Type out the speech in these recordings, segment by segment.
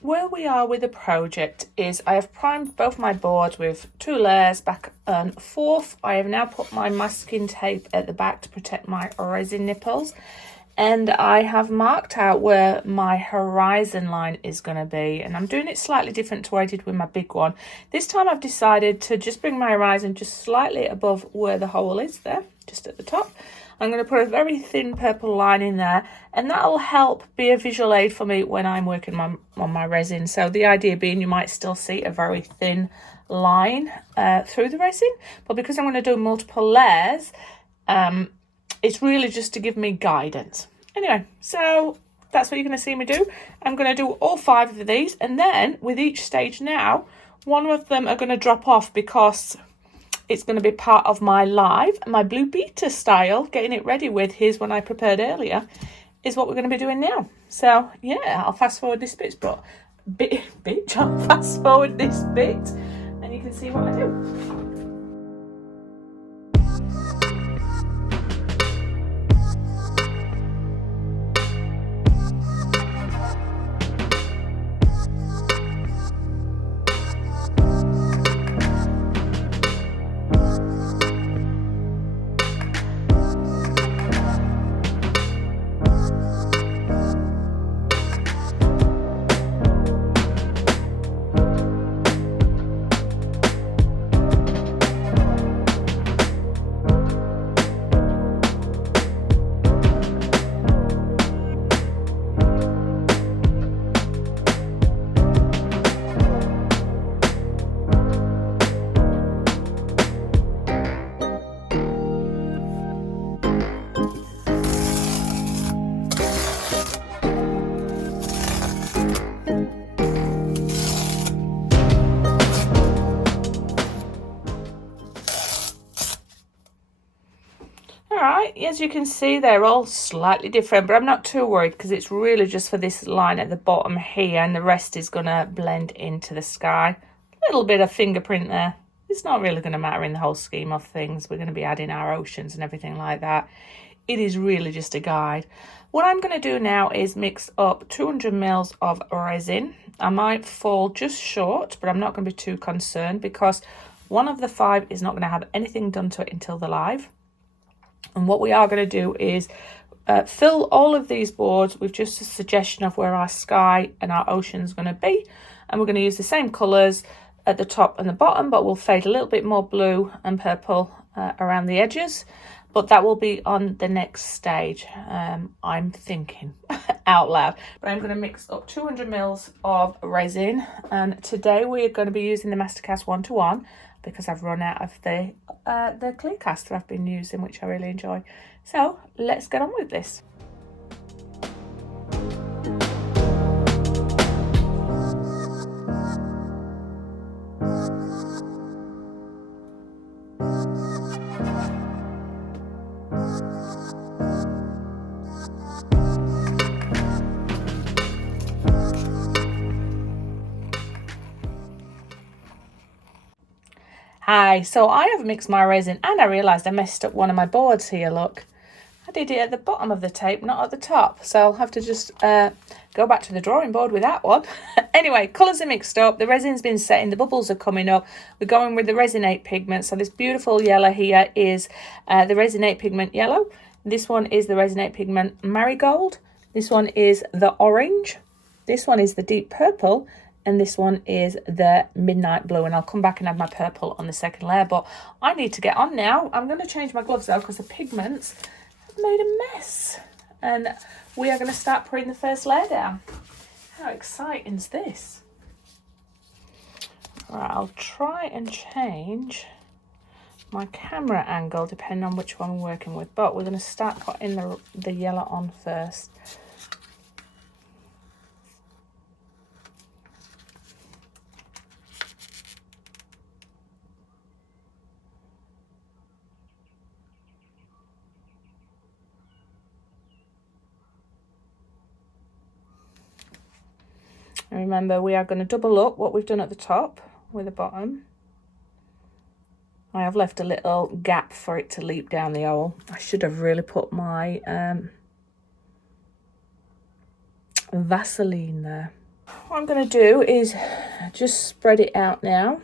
where we are with the project is I have primed both my boards with 2 layers back and forth. I have now put my masking tape at the back to protect my resin nipples, and I have marked out where my horizon line is going to be, and I'm doing it slightly different to what I did with my big one. This time I've decided to just bring my horizon just slightly above where the hole is there, just at the top. I'm going to put a very thin purple line in there, and that'll help be a visual aid for me when I'm working on my resin. So the idea being you might still see a very thin line through the resin, but because I'm going to do multiple layers, it's really just to give me guidance. Anyway, so that's what you're going to see me do. I'm going to do all 5 of these, and then with each stage now, one of them are going to drop off because it's going to be part of my live, my blue beta style, getting it ready with here's one I prepared earlier, is what we're going to be doing now. So yeah, I'll fast forward this I'll fast forward this bit, and you can see what I do. Alright, as you can see, they're all slightly different, but I'm not too worried because it's really just for this line at the bottom here, and the rest is going to blend into the sky. A little bit of fingerprint there. It's not really going to matter in the whole scheme of things. We're going to be adding our oceans and everything like that. It is really just a guide. What I'm going to do now is mix up 200 mils of resin. I might fall just short, but I'm not going to be too concerned because one of the 5 is not going to have anything done to it until the live. And what we are going to do is fill all of these boards with just a suggestion of where our sky and our ocean is going to be. And we're going to use the same colours at the top and the bottom, but we'll fade a little bit more blue and purple around the edges. But that will be on the next stage. I'm thinking out loud. But I'm going to mix up 200 mils of resin. And today we are going to be using the Mastercast 1-to-1 because I've run out of the clear cast that I've been using, which I really enjoy. So let's get on with this. Hi, so I have mixed my resin and I realised I messed up one of my boards here, look. I did it at the bottom of the tape, not at the top. So I'll have to just go back to the drawing board with that one. Anyway, colours are mixed up. The resin's been setting. The bubbles are coming up. We're going with the Resinate pigment. So this beautiful yellow here is the Resinate pigment yellow. This one is the Resinate pigment marigold. This one is the orange. This one is the deep purple. And this one is the midnight blue. And I'll come back and add my purple on the second layer. But I need to get on now. I'm going to change my gloves though because the pigments have made a mess. And we are going to start putting the first layer down. How exciting is this? All right, I'll try and change my camera angle depending on which one we're working with. But we're going to start putting the yellow on first. And remember, we are going to double up what we've done at the top with the bottom. I have left a little gap for it to leap down the hole. I should have really put my Vaseline there. What I'm going to do is just spread it out now,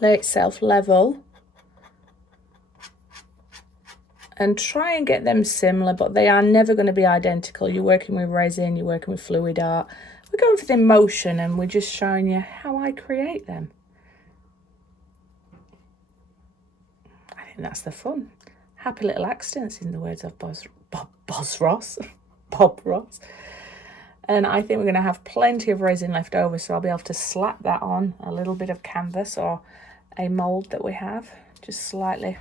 let itself level, and try and get them similar, but they are never going to be identical. You're working with resin, you're working with fluid art. We're going for the emotion, and we're just showing you how I create them. I think that's the fun. Happy little accidents, in the words of Bob Ross. And I think we're going to have plenty of resin left over, so I'll be able to slap that on a little bit of canvas or a mould that we have, just slightly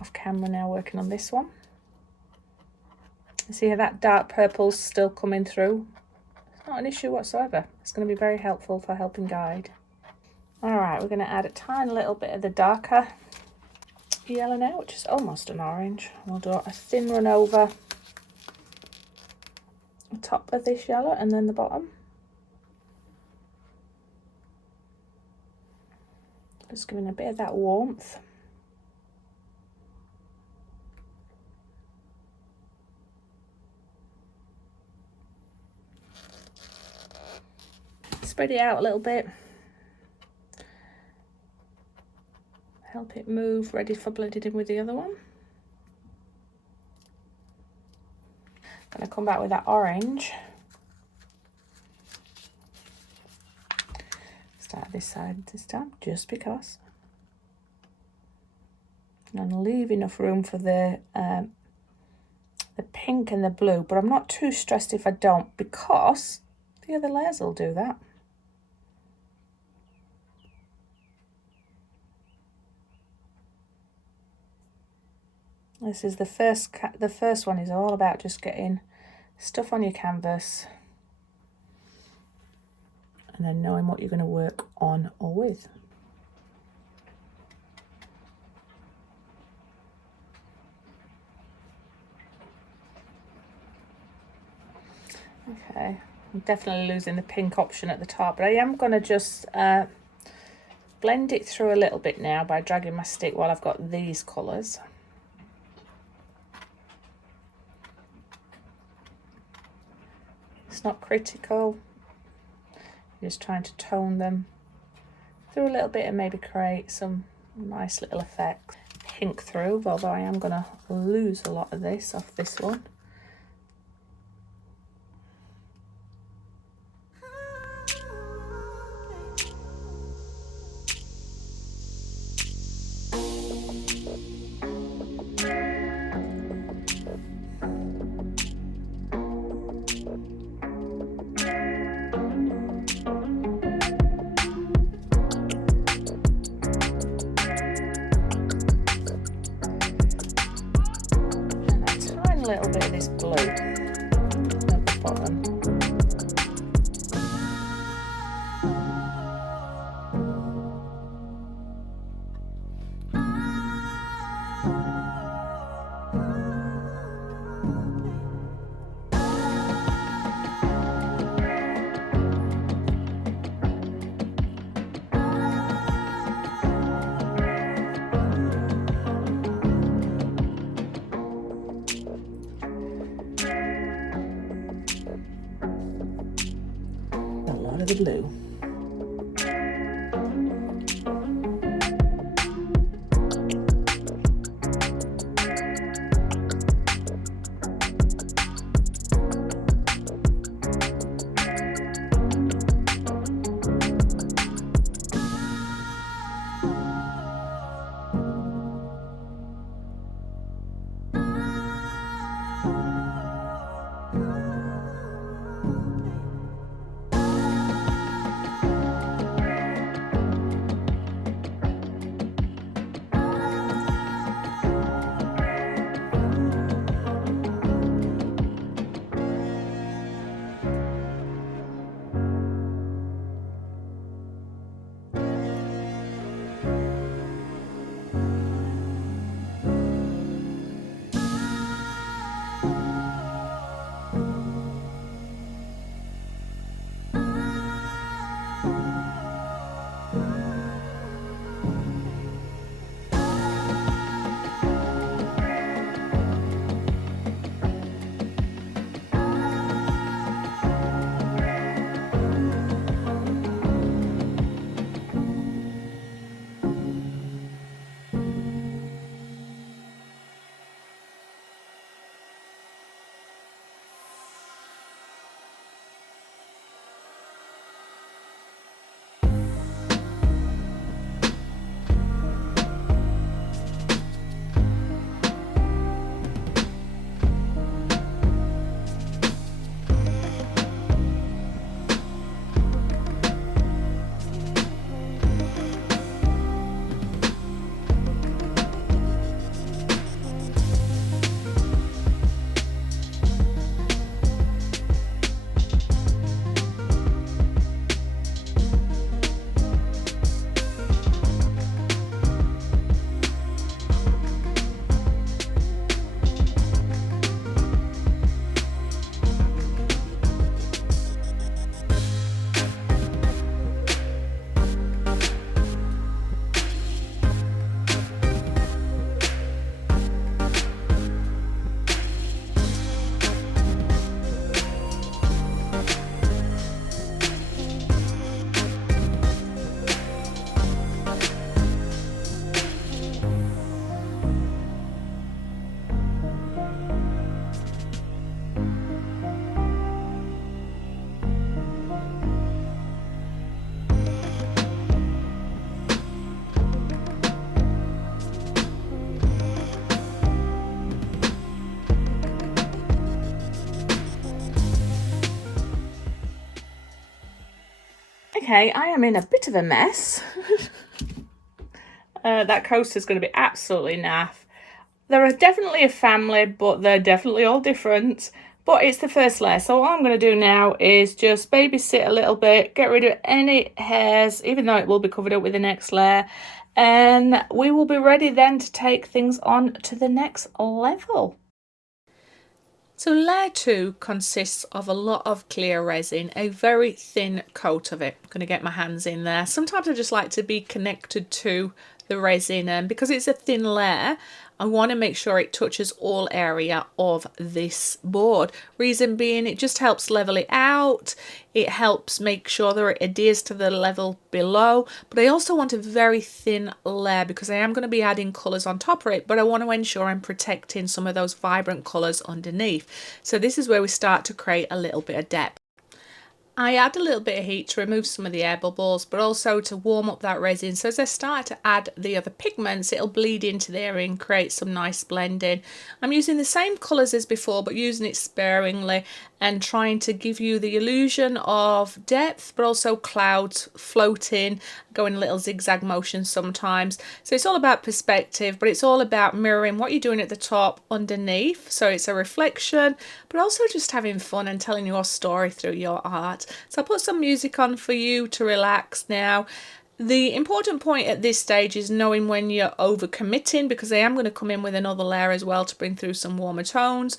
off camera now, working on this one. You see how that dark purple's still coming through? It's not an issue whatsoever. It's going to be very helpful for helping guide. All right, we're going to add a tiny little bit of the darker yellow now, which is almost an orange. We'll do a thin run over the top of this yellow and then the bottom. Just giving a bit of that warmth. Spread it out a little bit. Help it move, ready for blending in with the other one. Gonna come back with that orange. Start this side this time, just because. And leave enough room for the pink and the blue, but I'm not too stressed if I don't, because the other layers will do that. This is the first one is all about just getting stuff on your canvas and then knowing what you're going to work on or with. Okay, I'm definitely losing the pink option at the top, but I am going to just blend it through a little bit now by dragging my stick while I've got these colours. It's not critical, you're just trying to tone them through a little bit and maybe create some nice little effects. Pink through, although I am going to lose a lot of this off this one. A little bit of this blue at the bottom. The blue. Okay, I am in a bit of a mess. That coaster is going to be absolutely naff. There are definitely a family, but they're definitely all different. But it's the first layer, so what I'm going to do now is just babysit a little bit, get rid of any hairs, even though it will be covered up with the next layer, and we will be ready then to take things on to the next level. So layer 2 consists of a lot of clear resin, a very thin coat of it. I'm going to get my hands in there. Sometimes I just like to be connected to the resin, and because it's a thin layer, I want to make sure it touches all area of this board. Reason being, it just helps level it out. It helps make sure that it adheres to the level below. But I also want a very thin layer because I am going to be adding colours on top of it, but I want to ensure I'm protecting some of those vibrant colours underneath. So this is where we start to create a little bit of depth. I add a little bit of heat to remove some of the air bubbles, but also to warm up that resin. So as I start to add the other pigments, it'll bleed into there and create some nice blending. I'm using the same colours as before, but using it sparingly and trying to give you the illusion of depth, but also clouds floating, going a little zigzag motion sometimes. So it's all about perspective, but it's all about mirroring what you're doing at the top underneath. So it's a reflection, but also just having fun and telling your story through your art. So I'll put some music on for you to relax now. The important point at this stage is knowing when you're overcommitting, because I am going to come in with another layer as well to bring through some warmer tones.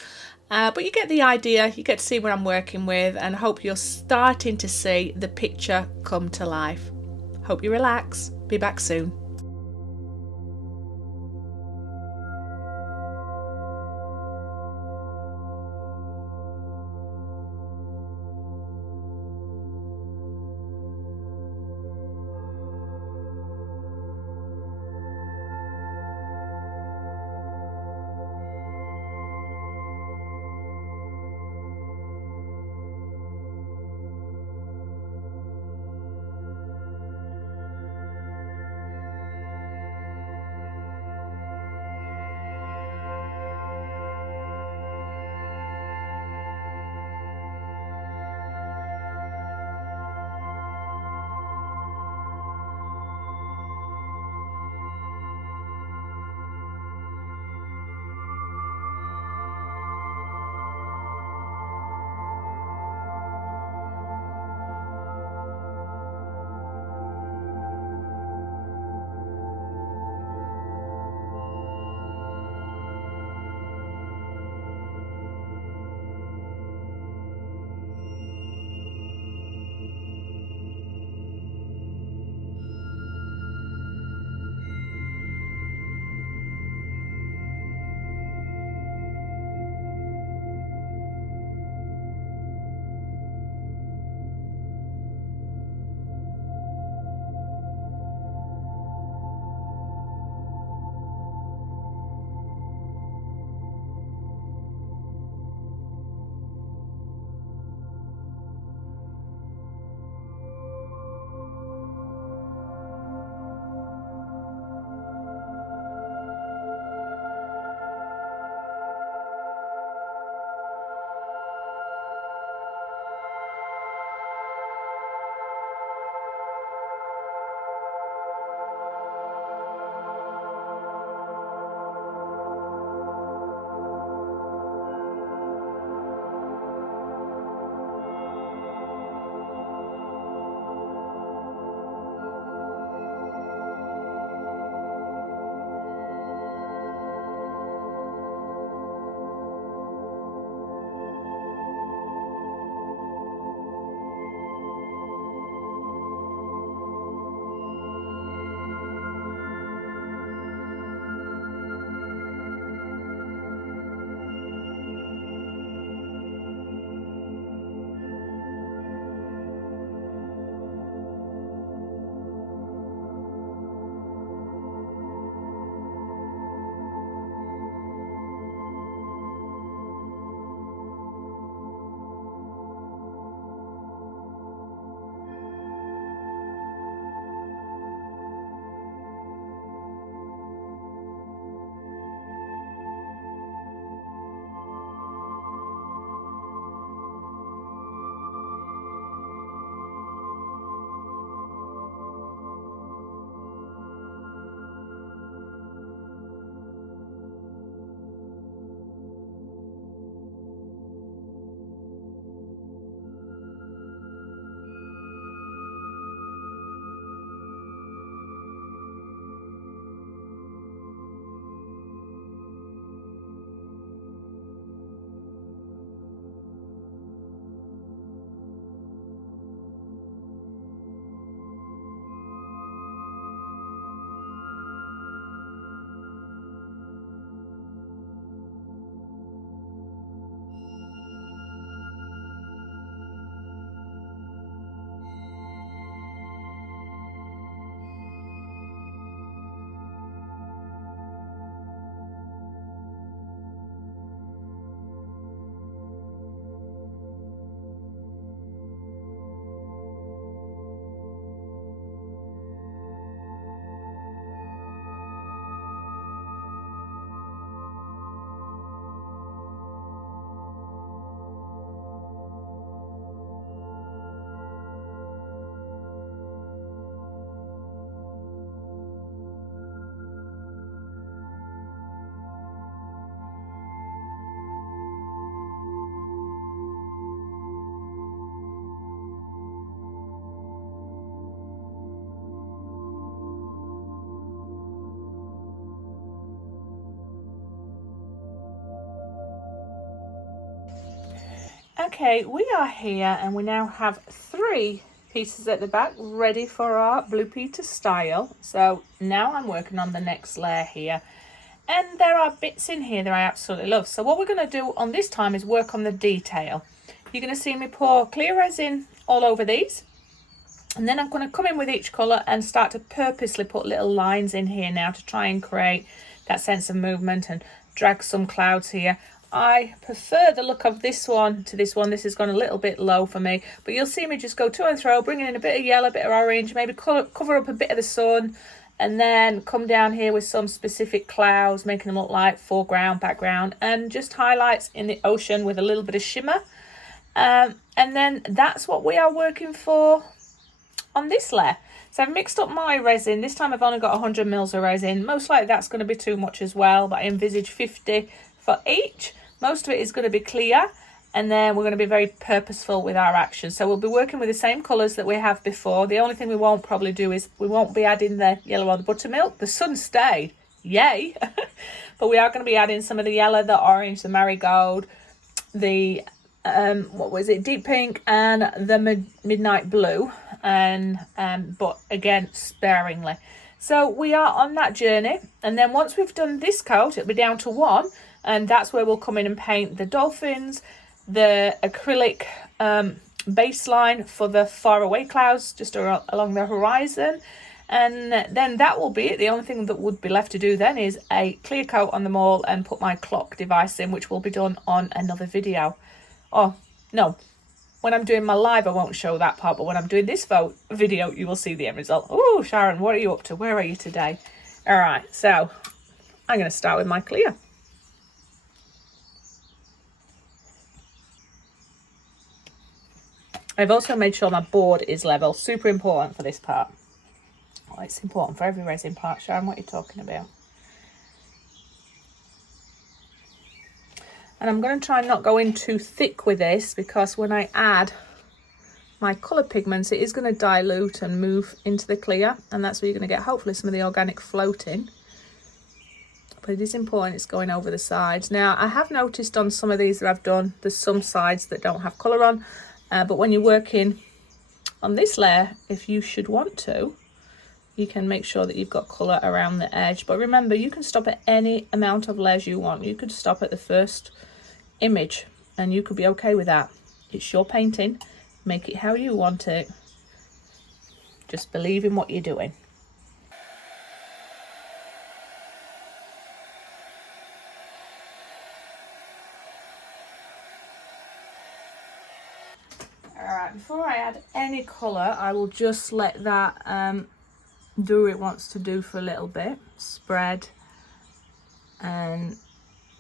But you get the idea, you get to see what I'm working with, and I hope you're starting to see the picture come to life. Hope you relax. Be back soon. Okay, we are here and we now have 3 pieces at the back ready for our Blue Peter style. So now I'm working on the next layer here. And there are bits in here that I absolutely love. So what we're going to do on this time is work on the detail. You're going to see me pour clear resin all over these. And then I'm going to come in with each colour and start to purposely put little lines in here now to try and create that sense of movement and drag some clouds here. I prefer the look of this one to this one. This has gone a little bit low for me, but you'll see me just go to and fro, bringing in a bit of yellow, a bit of orange, maybe cover up a bit of the sun, and then come down here with some specific clouds, making them look like foreground, background, and just highlights in the ocean with a little bit of shimmer. And then that's what we are working for on this layer. So I've mixed up my resin. This time I've only got 100 mils of resin. Most likely that's going to be too much as well, but I envisage 50 for each. Most of it is going to be clear, and then we're going to be very purposeful with our action. So we'll be working with the same colours that we have before. The only thing we won't probably do is we won't be adding the yellow or the buttermilk. The sun stayed, yay. But we are going to be adding some of the yellow, the orange, the marigold, the what was it, deep pink, and the midnight blue, and but again sparingly. So we are on that journey, and then once we've done this coat, it'll be down to 1, and that's where we'll come in and paint the dolphins, the acrylic baseline for the far away clouds just along the horizon, and then that will be it. The only thing that would be left to do then is a clear coat on them all and put my clock device in, which will be done on another video. Oh no, when I'm doing my live I won't show that part, but when I'm doing this video you will see the end result. Oh, Sharon, what are you up to? Where are you today? All right, so I'm going to start with my clear. I've also made sure my board is level. Super important for this part. Well, it's important for every resin part. Sharon, what are you talking about? And I'm going to try and not go in too thick with this, because when I add my colour pigments, it is going to dilute and move into the clear, and that's where you're going to get hopefully some of the organic floating. But it is important it's going over the sides. Now, I have noticed on some of these that I've done, there's some sides that don't have colour on, but when you're working on this layer, if you should want to, you can make sure that you've got colour around the edge. But remember, you can stop at any amount of layers you want. You could stop at the first image and you could be okay with that. It's your painting. Make it how you want it. Just believe in what you're doing. Alright, before I add any colour, I will just let that do what it wants to do for a little bit, spread, and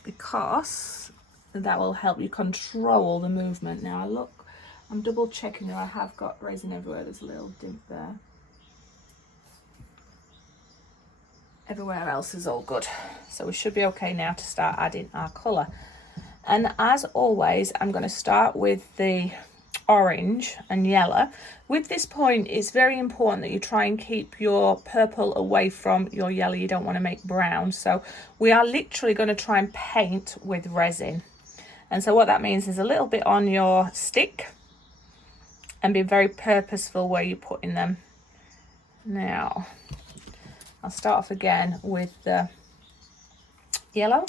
because that will help you control the movement. Now look, I'm double checking that I have got resin everywhere. There's a little dip there. Everywhere else is all good, so we should be okay now to start adding our colour. And as always, I'm going to start with the orange and yellow. With this point, it's very important that you try and keep your purple away from your yellow. You don't want to make brown. So we are literally going to try and paint with resin. And so what that means is a little bit on your stick, and be very purposeful where you're putting them. Now, I'll start off again with the yellow.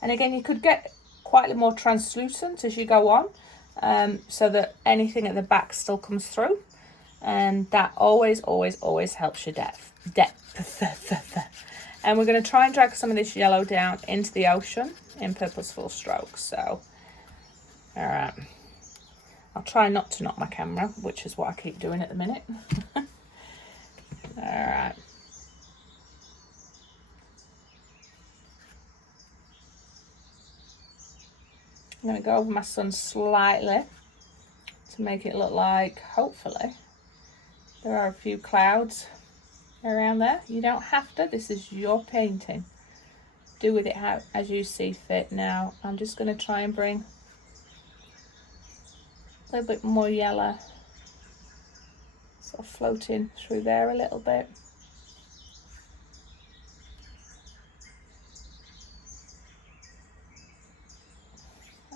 And again, you could get quite a little more translucent as you go on, so that anything at the back still comes through, and that always helps your depth. And we're going to try and drag some of this yellow down into the ocean in purposeful strokes. So all right, I'll try not to knock my camera, which is what I keep doing at the minute. All right. I'm going to go over my sun slightly to make it look like, hopefully, there are a few clouds around there. You don't have to. This is your painting. Do with it how as you see fit. Now, I'm just going to try and bring a little bit more yellow, sort of floating through there a little bit.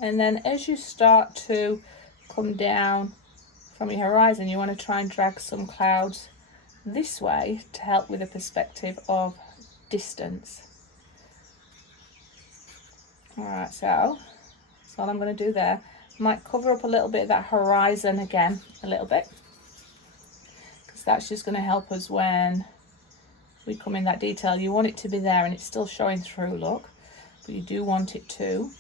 And then as you start to come down from your horizon, you want to try and drag some clouds this way to help with the perspective of distance. Alright, so that's all I'm going to do there. Might cover up a little bit of that horizon again, a little bit, because that's just going to help us when we come in that detail. You want it to be there and it's still showing through, look, but you do want it to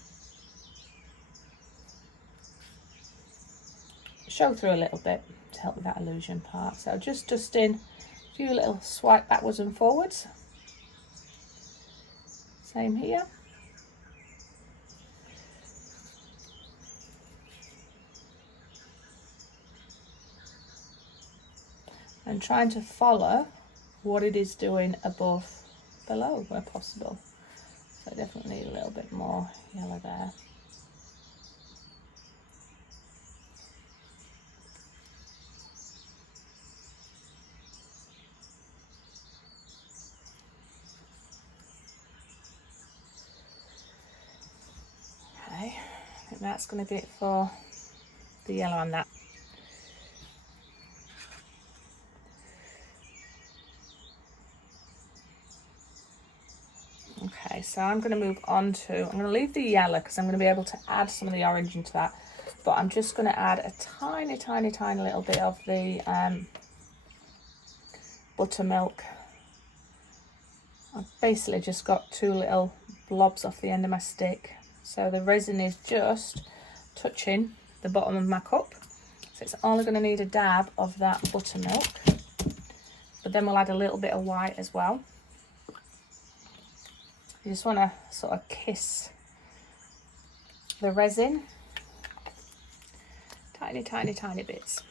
show through a little bit to help with that illusion part. So just dusting a few little swipe backwards and forwards. Same here. And trying to follow what it is doing above, below where possible. So I definitely need a little bit more yellow there. Okay, I think that's going to be it for the yellow on that. Okay, so I'm going to move on to, I'm going to leave the yellow because I'm going to be able to add some of the orange into that, but I'm just going to add a tiny little bit of the buttermilk. I've basically just got two little blobs off the end of my stick, so the resin is just touching the bottom of my cup, so it's only going to need a dab of that buttermilk, but then we'll add a little bit of white as well. You just want to sort of kiss the resin, tiny bits.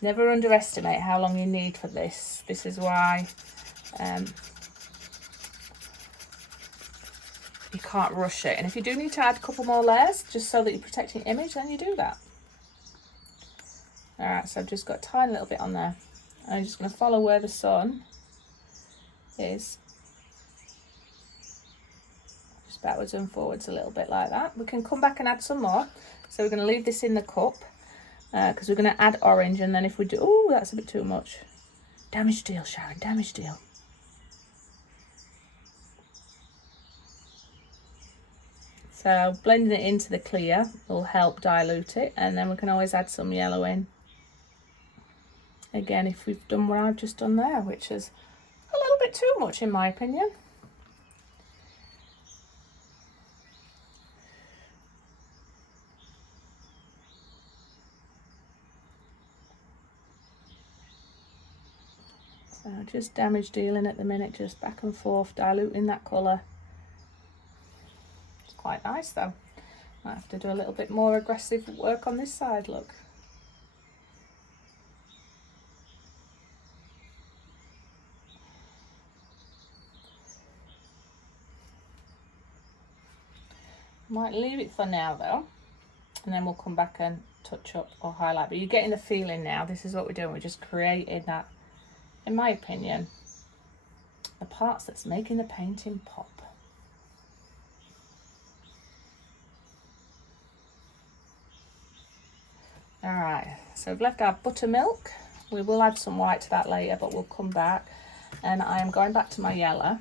Never underestimate how long you need for this. This is why you can't rush it. And if you do need to add a couple more layers, just so that you're protecting your image, then you do that. Alright, so I've just got a tiny little bit on there. I'm just going to follow where the sun is. Just backwards and forwards a little bit like that. We can come back and add some more. So we're going to leave this in the cup because we're going to add orange, and then if we do, oh, that's a bit too much. Damage deal, Sharon, damage deal. So blending it into the clear will help dilute it, and then we can always add some yellow in. Again, if we've done what I've just done there, which is a little bit too much in my opinion. So just damage dealing at the minute, just back and forth, diluting that colour. It's quite nice though. Might have to do a little bit more aggressive work on this side, look. Might leave it for now though, and then we'll come back and touch up or highlight. But you're getting the feeling now. This is what we're doing. We're just creating that, in my opinion, the parts that's making the painting pop. Alright, so we've left our buttermilk. We will add some white to that later, but we'll come back. And I am going back to my yellow.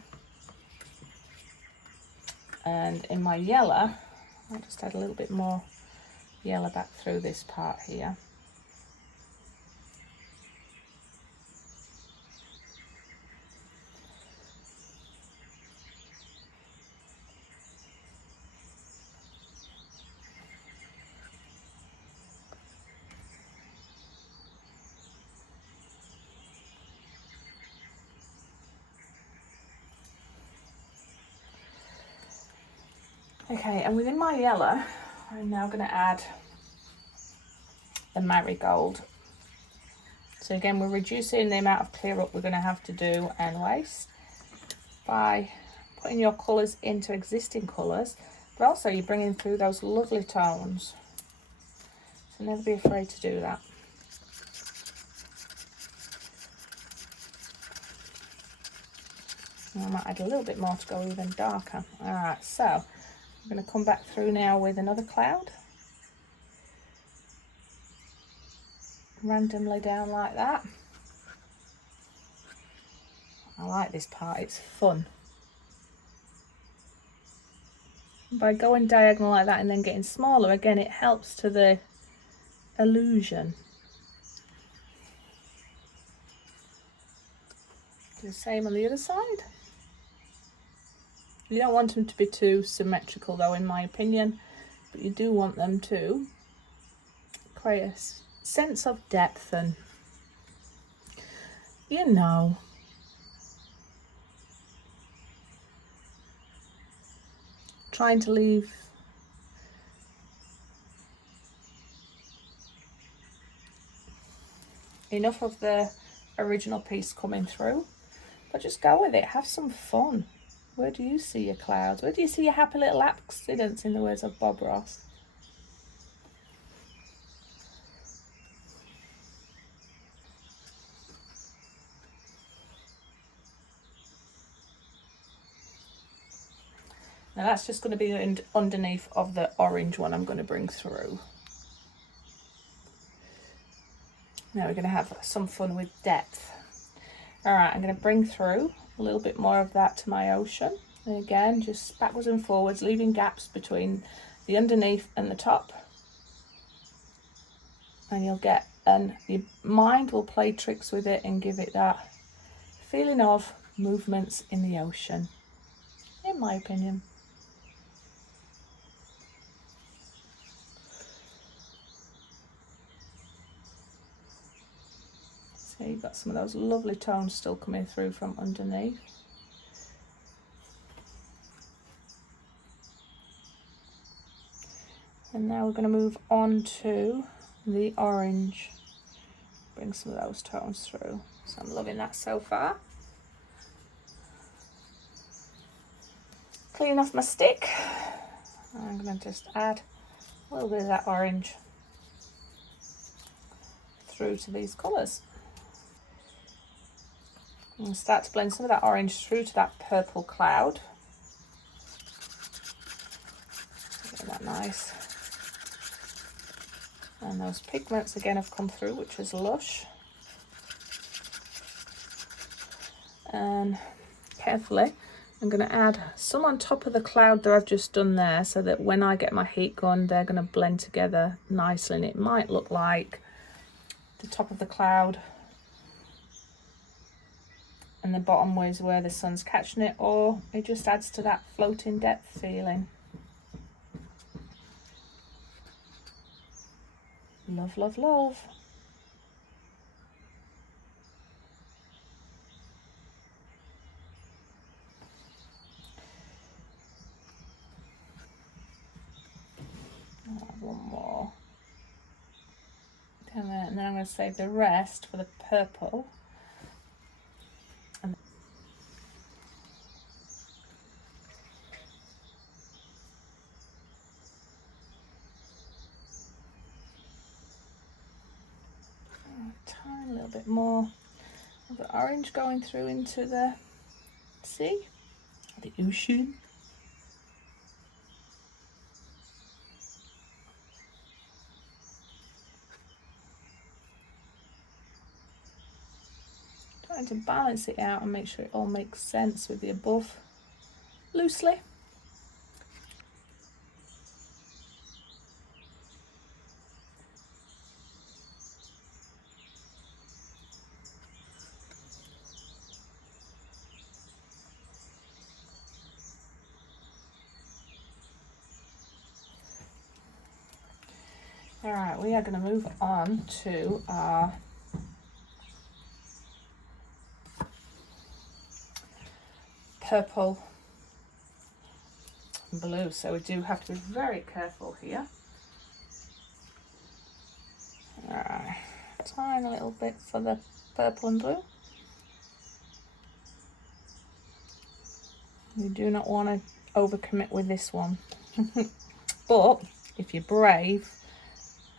And in my yellow, I'll just add a little bit more yellow back through this part here. Okay, and within my yellow, I'm now going to add the marigold. So again, we're reducing the amount of clear up we're going to have to do and waste by putting your colours into existing colours, but also you're bringing through those lovely tones. So never be afraid to do that. I might add a little bit more to go even darker. All right, so I'm going to come back through now with another cloud. Randomly down like that. I like this part, it's fun. By going diagonal like that and then getting smaller again, it helps to the illusion. Do the same on the other side. You don't want them to be too symmetrical though, in my opinion, but you do want them to create a sense of depth and, you know, trying to leave enough of the original piece coming through, but just go with it, have some fun. Where do you see your clouds? Where do you see your happy little accidents, in the words of Bob Ross? Now that's just going to be underneath of the orange one I'm going to bring through. Now we're going to have some fun with depth. All right, I'm going to bring through a little bit more of that to my ocean. And again, just backwards and forwards, leaving gaps between the underneath and the top. And you'll get, and your mind will play tricks with it and give it that feeling of movements in the ocean, in my opinion. So you've got some of those lovely tones still coming through from underneath. And now we're going to move on to the orange. Bring some of those tones through. So I'm loving that so far. Clean off my stick. I'm going to just add a little bit of that orange through to these colours. And start to blend some of that orange through to that purple cloud. Get that nice. And those pigments again have come through, which is lush. And carefully, I'm going to add some on top of the cloud that I've just done there, so that when I get my heat gun, they're going to blend together nicely. And it might look like the top of the cloud and the bottom is where the sun's catching it, or it just adds to that floating depth feeling. Love, love, love. I'll add one more. And then I'm going to save the rest for the purple. Tiny little bit more of the orange going through into the sea, the ocean. Trying to balance it out and make sure it all makes sense with the above loosely. All right, we are going to move on to our purple and blue. So we do have to be very careful here. All right, tiny little bit for the purple and blue. You do not want to overcommit with this one. But if you're brave,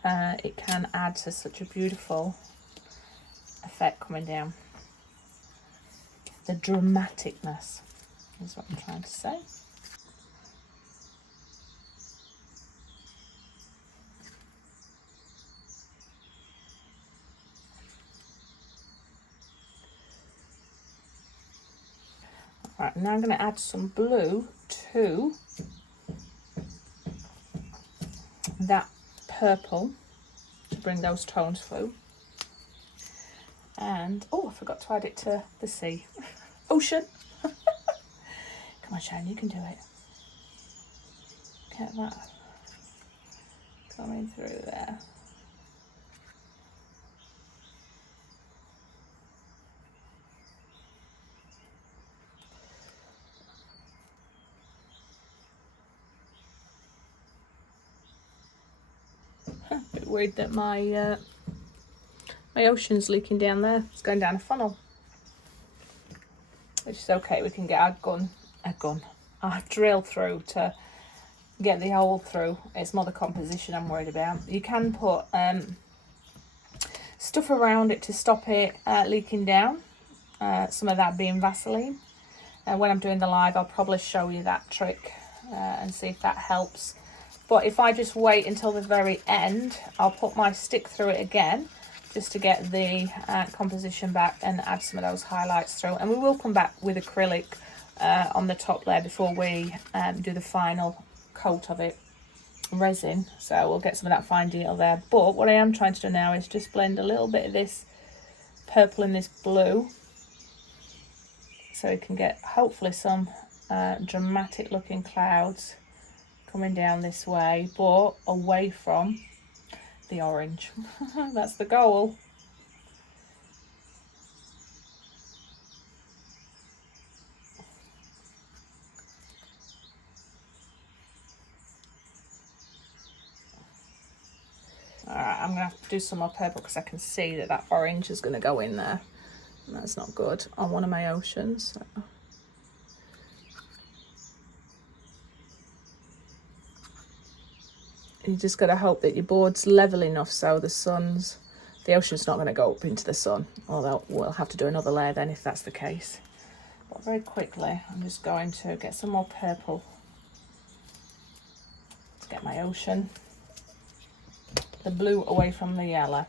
it can add to such a beautiful effect coming down. the dramaticness, is what I'm trying to say. Right, now I'm going to add some blue to that purple to bring those tones through. And, oh, I forgot to add it to the sea. Ocean. Come on, Sharon, you can do it. Get that coming through there. A bit worried that my ocean's leaking down there. It's going down a funnel, which is okay. We can get our drill through to get the hole through. It's more the composition I'm worried about. You can put stuff around it to stop it leaking down. Some of that being Vaseline. When I'm doing the live, I'll probably show you that trick and see if that helps. But if I just wait until the very end, I'll put my stick through it again just to get the composition back and add some of those highlights through. And we will come back with acrylic on the top there before we do the final coat of it, resin. So we'll get some of that fine detail there. But what I am trying to do now is just blend a little bit of this purple and this blue, so we can get hopefully some dramatic looking clouds coming down this way, but away from the orange. That's the goal. Alright, I'm going to have to do some more purple because I can see that that orange is going to go in there. And that's not good on one of my oceans. So. You just got to hope that your board's level enough so the ocean's not going to go up into the sun. Although we'll have to do another layer then if that's the case. But very quickly, I'm just going to get some more purple to get my ocean. The blue away from the yellow.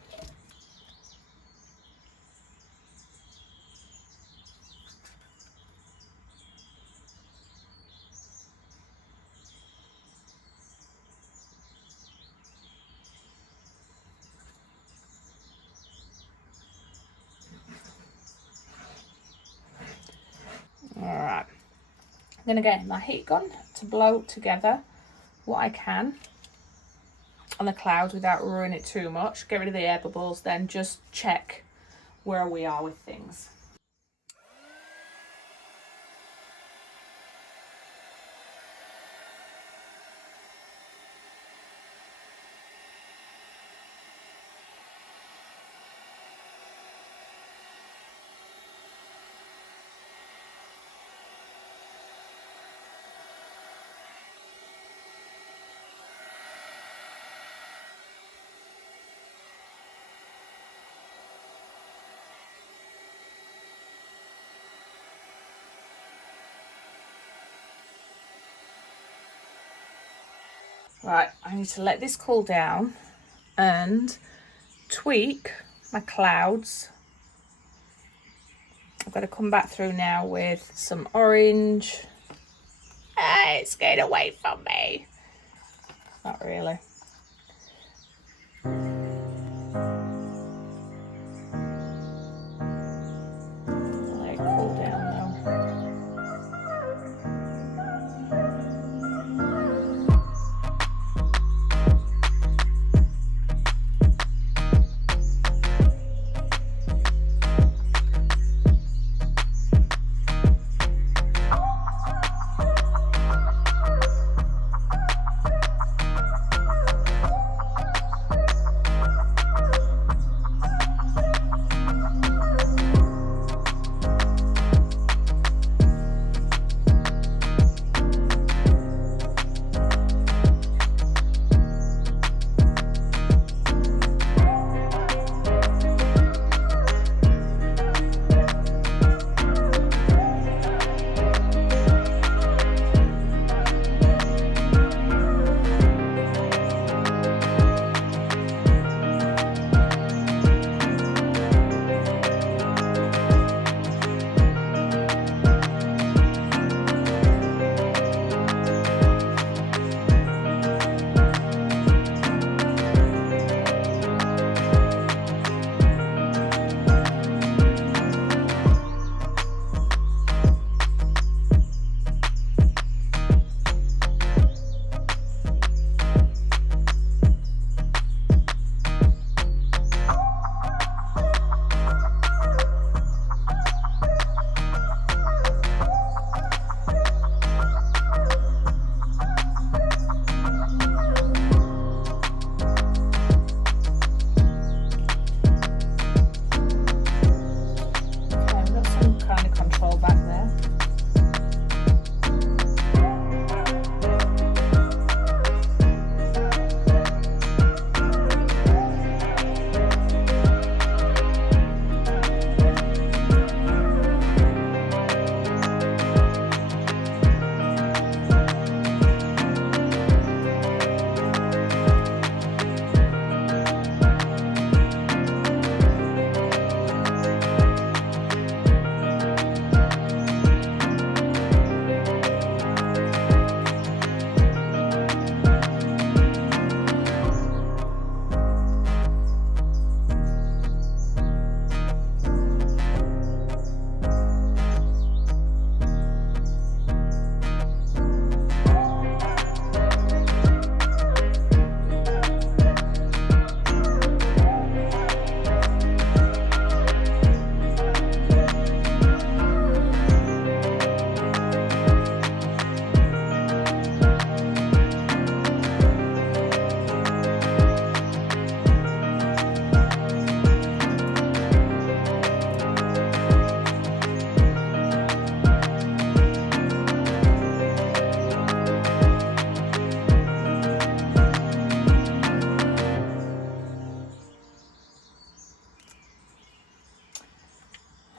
Alright, I'm going to get my heat gun to blow together what I can on the clouds without ruining it too much. Get rid of the air bubbles, then just check where we are with things. Right, I need to let this cool down and tweak my clouds. I've got to come back through now with some orange. It's getting away from me. Not really. Let it cool down though.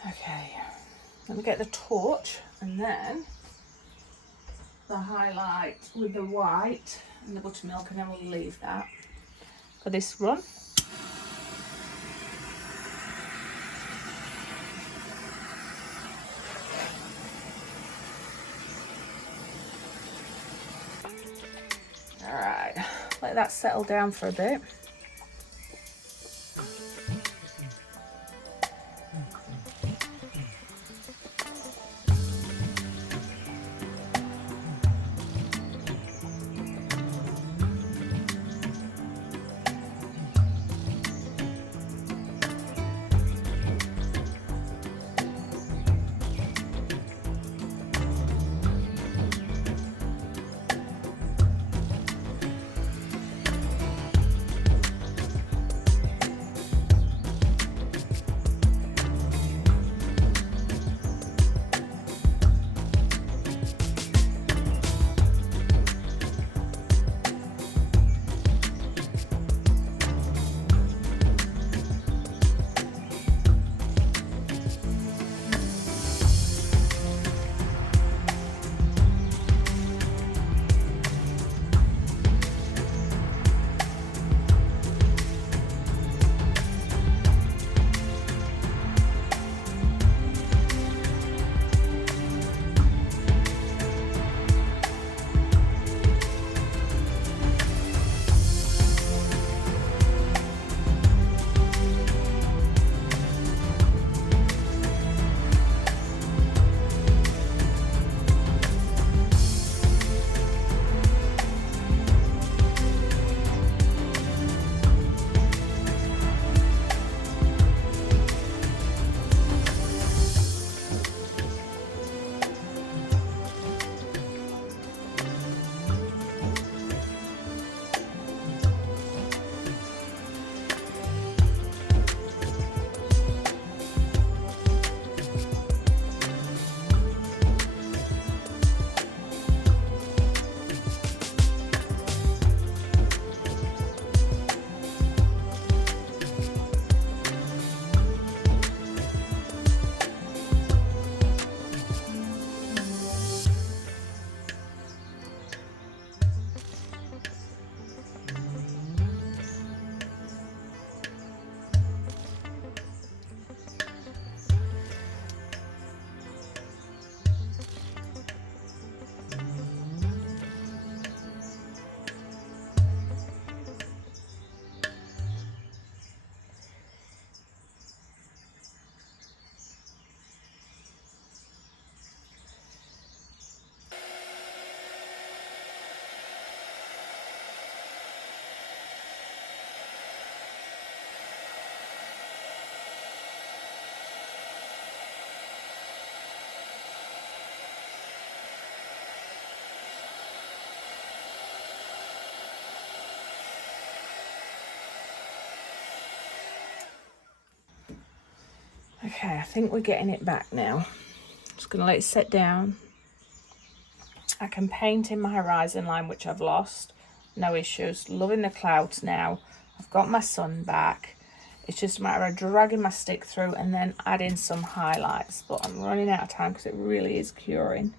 Okay, let me get the torch and then the highlight with the white and the buttermilk, and then we'll leave that for this run. Alright, let that settle down for a bit. Okay, I think we're getting it back now. Just gonna let it set down. I can paint in my horizon line, which I've lost. No issues. Loving the clouds now. I've got my sun back. It's just a matter of dragging my stick through and then adding some highlights. But I'm running out of time because it really is curing.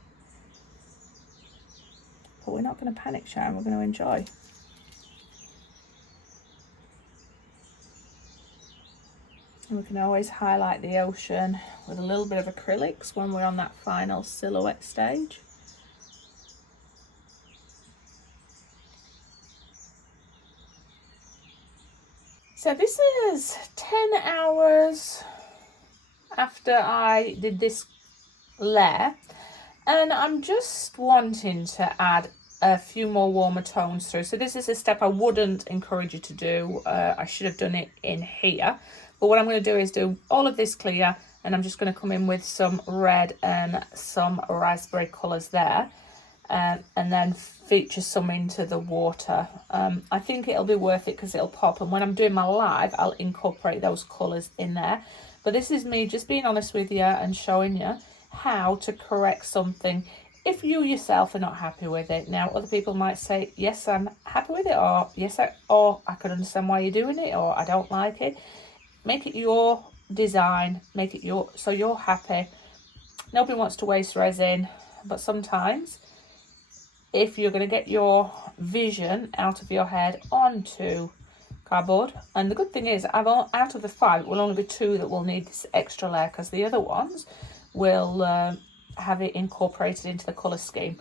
But we're not going to panic, Sharon. We're going to enjoy. And we can always highlight the ocean with a little bit of acrylics when we're on that final silhouette stage. So this is 10 hours after I did this layer, and I'm just wanting to add a few more warmer tones through. So this is a step I wouldn't encourage you to do. I should have done it in here, but what I'm going to do is do all of this clear, and I'm just going to come in with some red and some raspberry colours there. And then feature some into the water. I think it'll be worth it because it'll pop, and when I'm doing my live I'll incorporate those colours in there. But this is me just being honest with you and showing you how to correct something if you yourself are not happy with it. Now other people might say yes, I'm happy with it, or yes, or I could understand why you're doing it, or I don't like it. Make it your design, make it so you're happy. Nobody wants to waste resin, but sometimes if you're going to get your vision out of your head onto cardboard, and the good thing is out of the 5 it will only be 2 that will need this extra layer, because the other ones will have it incorporated into the colour scheme.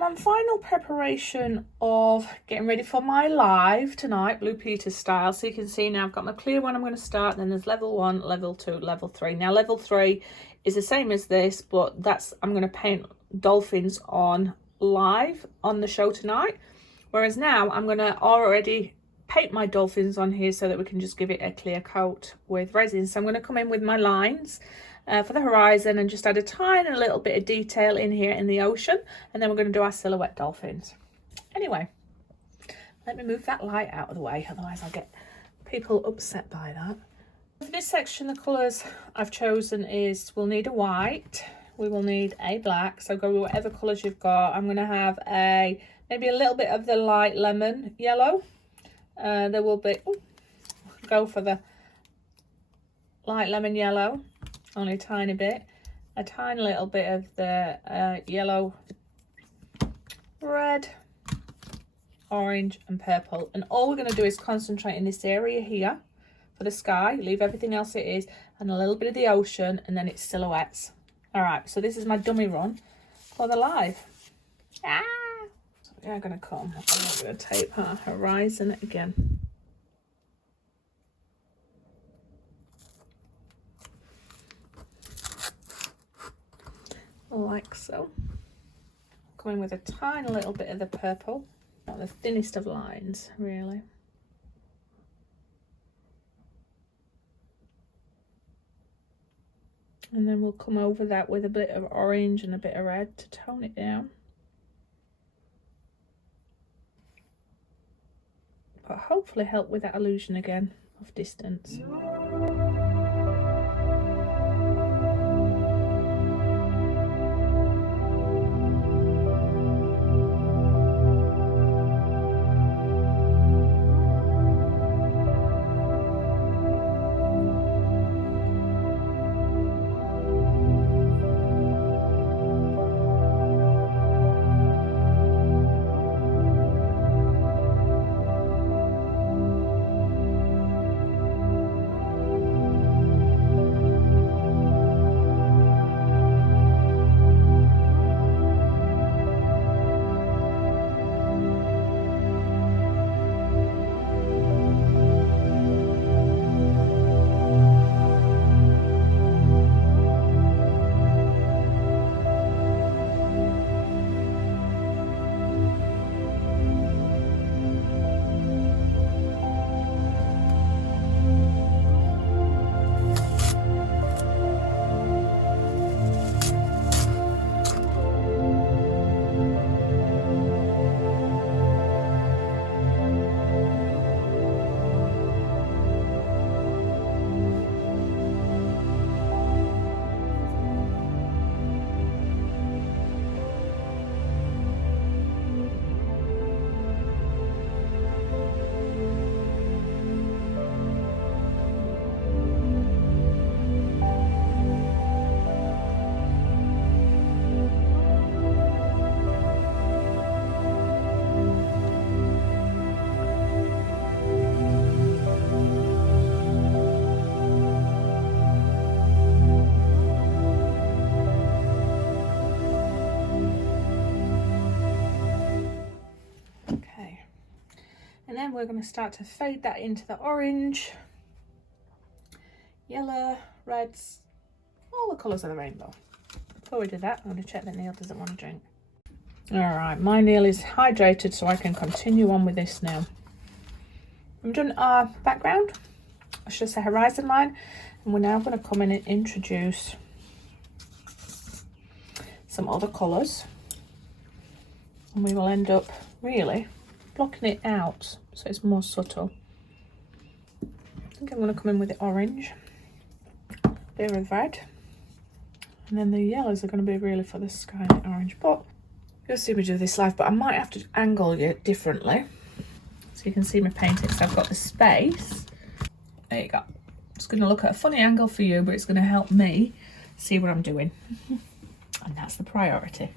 I'm on final preparation of getting ready for my live tonight, Blue Peter style. So you can see now I've got my clear one I'm going to start, then there's level 1, level 2, level 3. Now level 3 is the same as this, but I'm going to paint dolphins on live on the show tonight. Whereas now I'm going to already paint my dolphins on here so that we can just give it a clear coat with resin. So I'm going to come in with my lines for the horizon and just add a tiny little bit of detail in here in the ocean, and then we're going to do our silhouette dolphins. Anyway, let me move that light out of the way, otherwise I'll get people upset by that. For this section, the colours I've chosen is, we'll need a white, we will need a black, so go with whatever colours you've got. I'm going to have maybe a little bit of the light lemon yellow. There will be, go for the light lemon yellow, only a tiny bit, a tiny little bit of the yellow, red, orange and purple. And all we're going to do is concentrate in this area here for the sky, leave everything else it is, and a little bit of the ocean, and then it's silhouettes. All right, so this is my dummy run for the live. So we are going to come, I'm going to tape our horizon again. Like so. Going with a tiny little bit of the purple, not the thinnest of lines really. And then we'll come over that with a bit of orange and a bit of red to tone it down, but hopefully help with that illusion again of distance. And then we're going to start to fade that into the orange, yellow, reds, all the colours of the rainbow. Before we do that, I'm going to check that Neil doesn't want to drink. Alright, my Neil is hydrated, so I can continue on with this now. I've done our background, I should say horizon line, and we're now going to come in and introduce some other colours. And we will end up really blocking it out so it's more subtle. I think I'm going to come in with the orange, a bit of red, and then the yellows are going to be really for the sky and the orange. But you'll see me do this live, but I might have to angle it differently so you can see me painting. So I've got the space. There you go. It's going to look at a funny angle for you, but it's going to help me see what I'm doing. And that's the priority.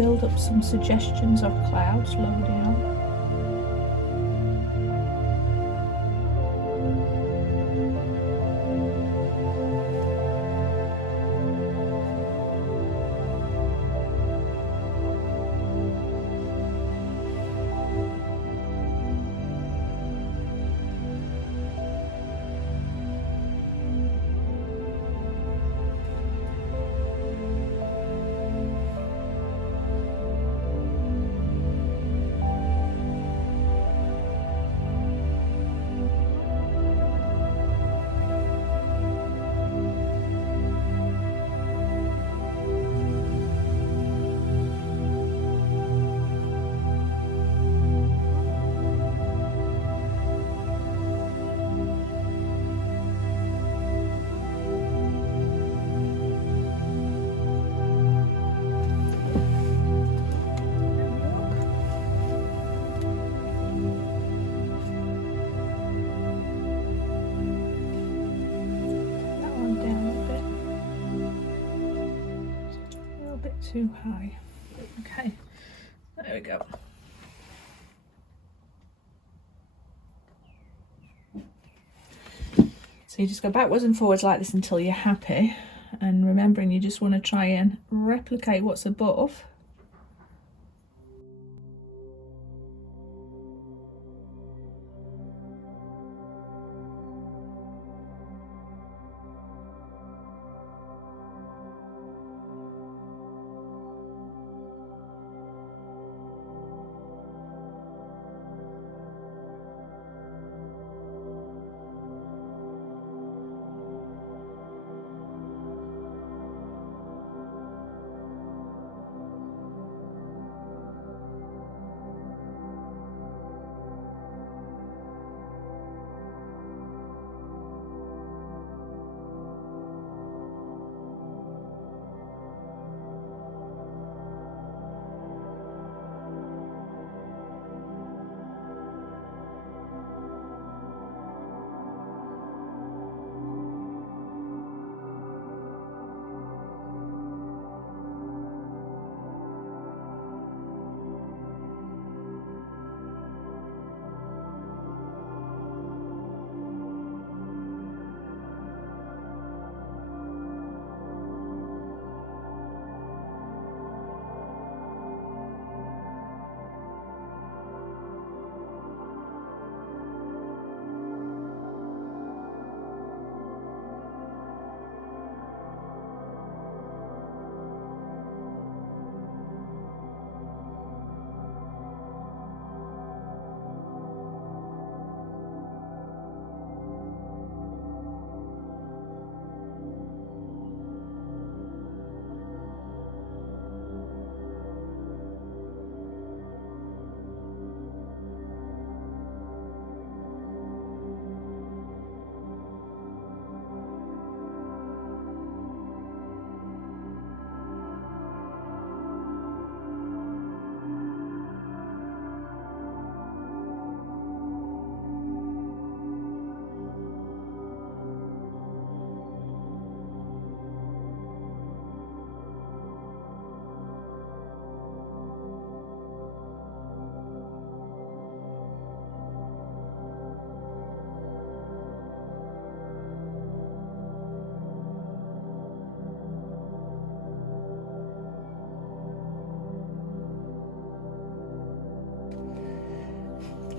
build up some suggestions of clouds lower down. Too high. Okay, there we go. So you just go backwards and forwards like this until you're happy, and remembering you just want to try and replicate what's above.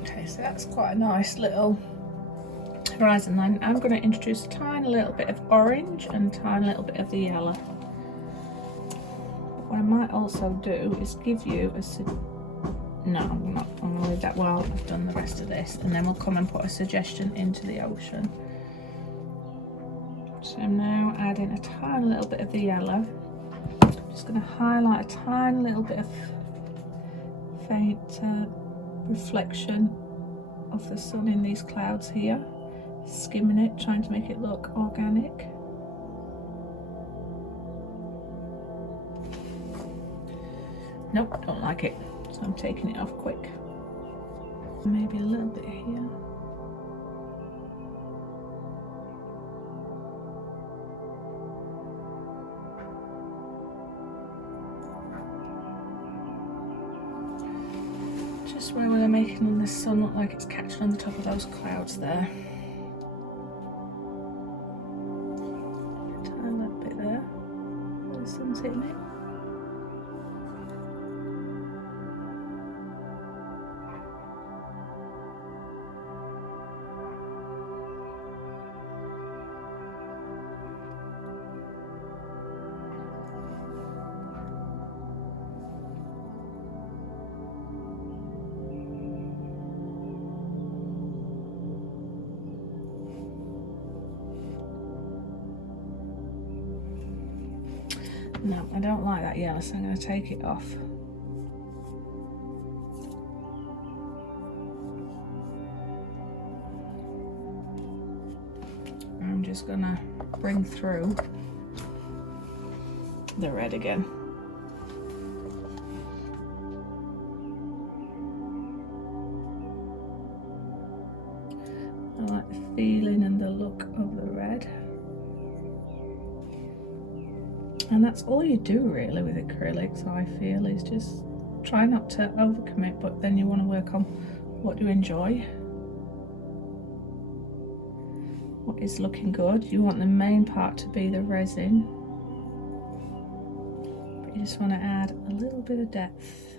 Okay, so that's quite a nice little horizon line. I'm going to introduce a tiny little bit of orange and a tiny little bit of the yellow. What I might also do is give you a no, I'm not. I'm going to leave that while I've done the rest of this, and then we'll come and put a suggestion into the ocean. So I'm now adding a tiny little bit of the yellow. I'm just going to highlight a tiny little bit of faint reflection of the sun in these clouds here, skimming it, trying to make it look organic. Nope, don't like it, so I'm taking it off quick. Maybe a little bit here. making the sun look like it's catching on the top of those clouds there. Tiny little bit there where the sun's hitting it. No, I don't like that yellow, so I'm going to take it off. I'm just going to bring through the red again. I like the feeling and the look of the red. And that's all you do really with acrylics, I feel, is just try not to overcommit, but then you want to work on what you enjoy, what is looking good. You want the main part to be the resin, but you just want to add a little bit of depth.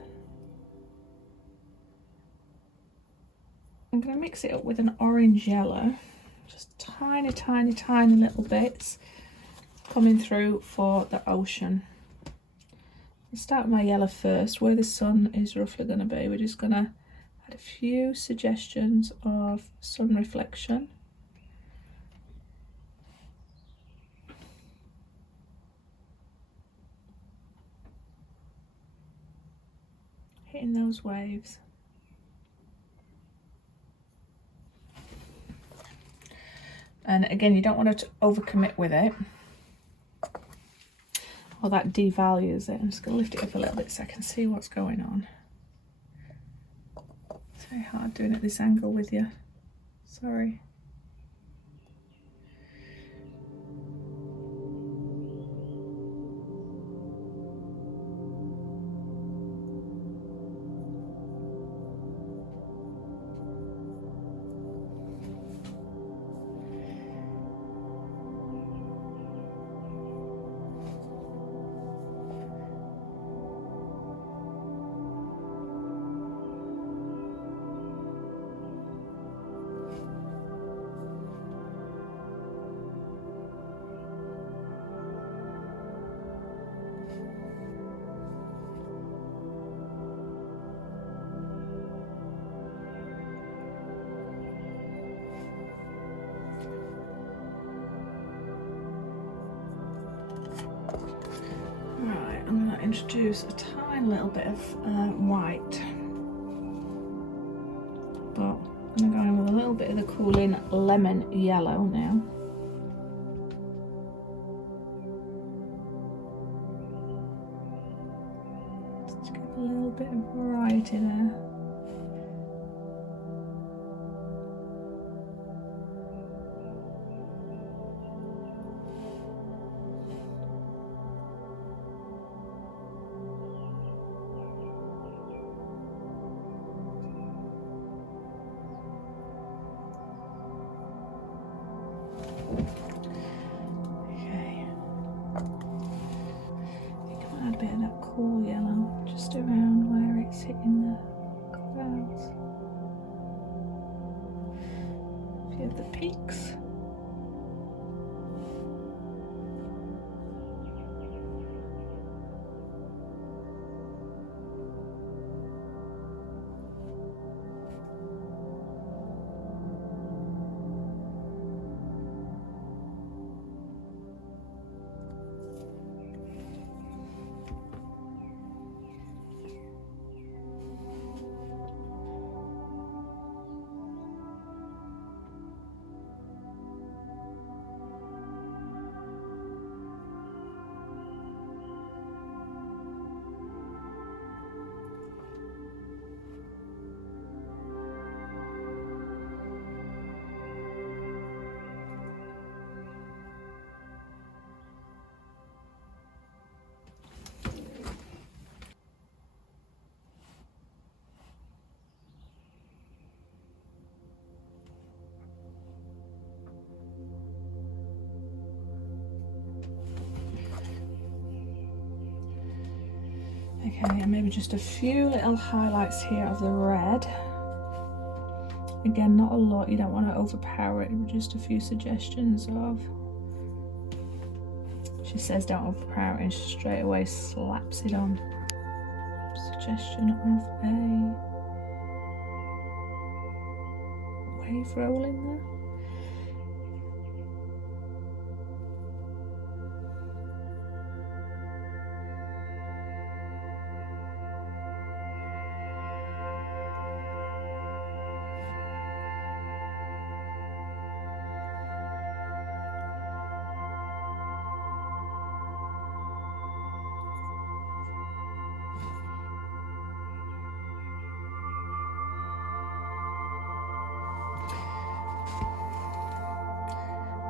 I'm going to mix it up with an orange yellow, just tiny little bits coming through for the ocean. I'll start with my yellow first, where the sun is roughly going to be. We're just going to add a few suggestions of sun reflection. Hitting those waves. And again, you don't want to overcommit with it, or that devalues it. I'm just going to lift it up a little bit so I can see what's going on. It's very hard doing it at this angle with you. Sorry. I'm going to introduce a tiny little bit of white, but I'm going to go in with a little bit of the cooling lemon yellow now. Just give a little bit of variety there. Cool yellow just around where it's hitting the clouds. A few of the peaks. Okay, and maybe just a few little highlights here of the red. Again, not a lot, you don't want to overpower it, just a few suggestions of. She says don't overpower it and she straight away slaps it on. Suggestion of a wave roll in there.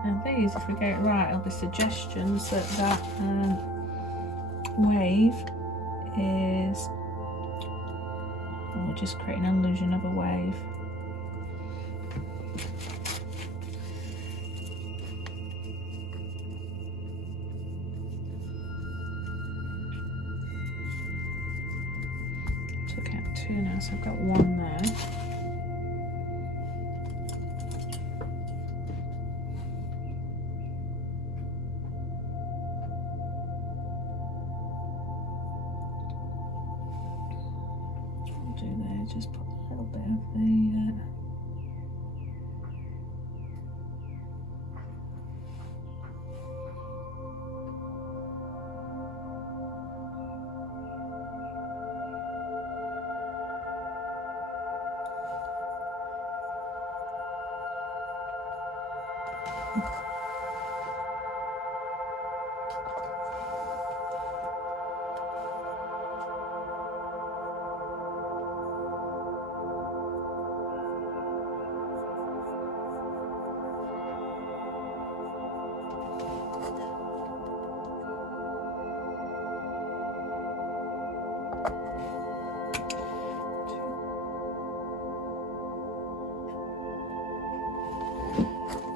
Now these, if we get it right, it'll be suggestions that wave is, we're just creating an illusion of a wave. Took out 2 now, so I've got 1 there. Just put a little bit of the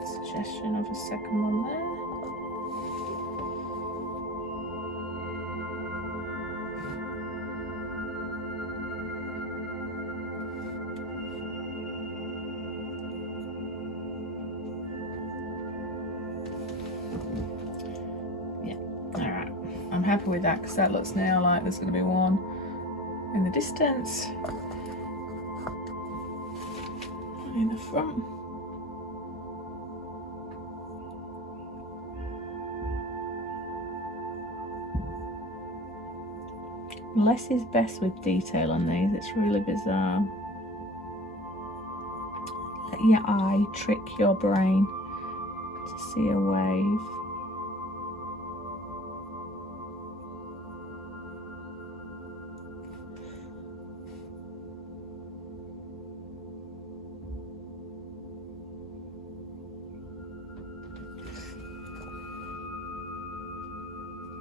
suggestion of a second one there. Yeah, alright. I'm happy with that because that looks now like there's going to be one in the distance, in the front. Less is best with detail on these, it's really bizarre. Let your eye trick your brain to see a wave.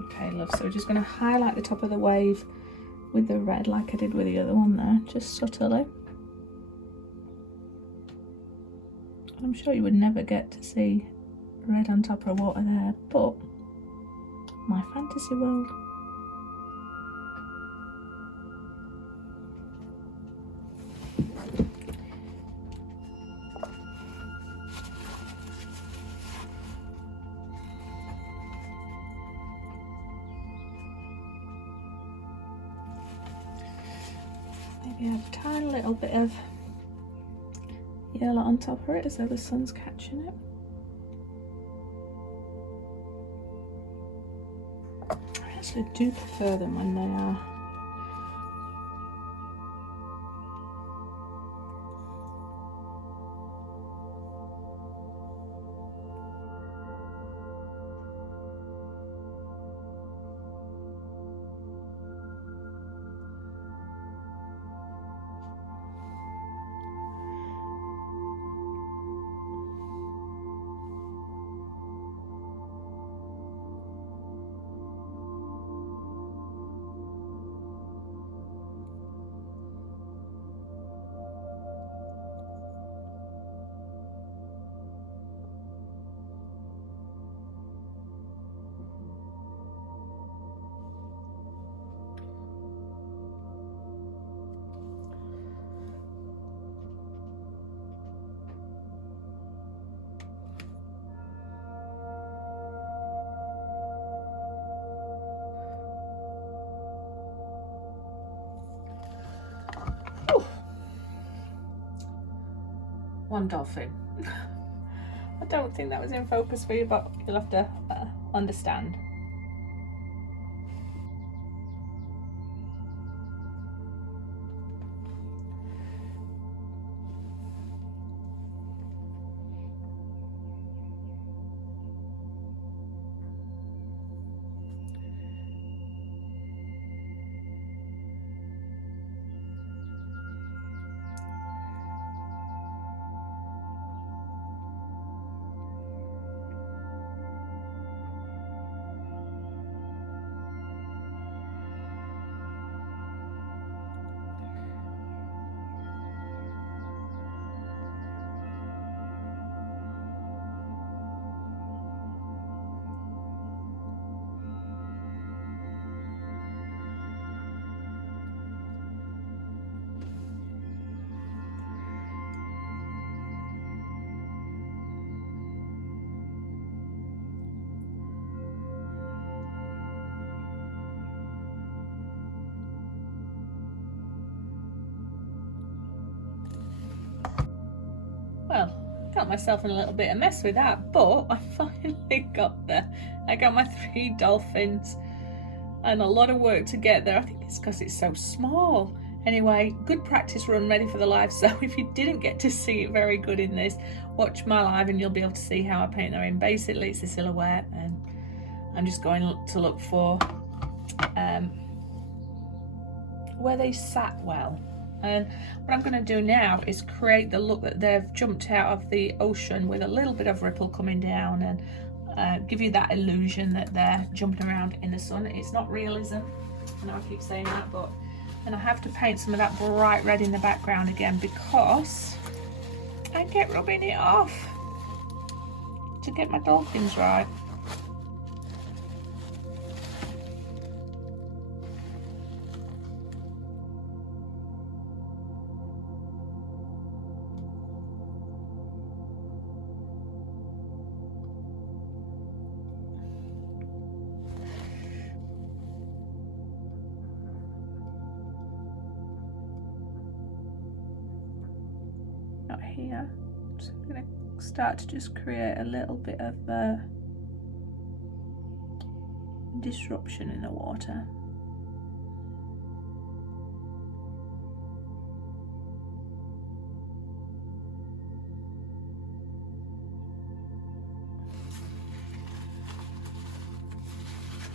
Okay, love, so we're just going to highlight the top of the wave with the red like I did with the other one there, just subtly. I'm sure you would never get to see red on top of water there, but my fantasy world. Maybe add a tiny little bit of yellow on top of it as though the sun's catching it. I actually do prefer them when they are one dolphin. I don't think that was in focus for you, but you'll have to understand. Well, got myself in a little bit of mess with that, but I finally got there. I got my 3 dolphins and a lot of work to get there. I think it's because it's so small. Anyway, good practice run ready for the live. So if you didn't get to see it very good in this, watch my live and you'll be able to see how I paint them in. Basically, it's a silhouette and I'm just going to look for where they sat well. And what I'm going to do now is create the look that they've jumped out of the ocean with a little bit of ripple coming down and give you that illusion that they're jumping around in the sun. It's not realism, I know I keep saying that, but and I have to paint some of that bright red in the background again because I get rubbing it off to get my dolphins right. Here, so I'm going to start to just create a little bit of disruption in the water.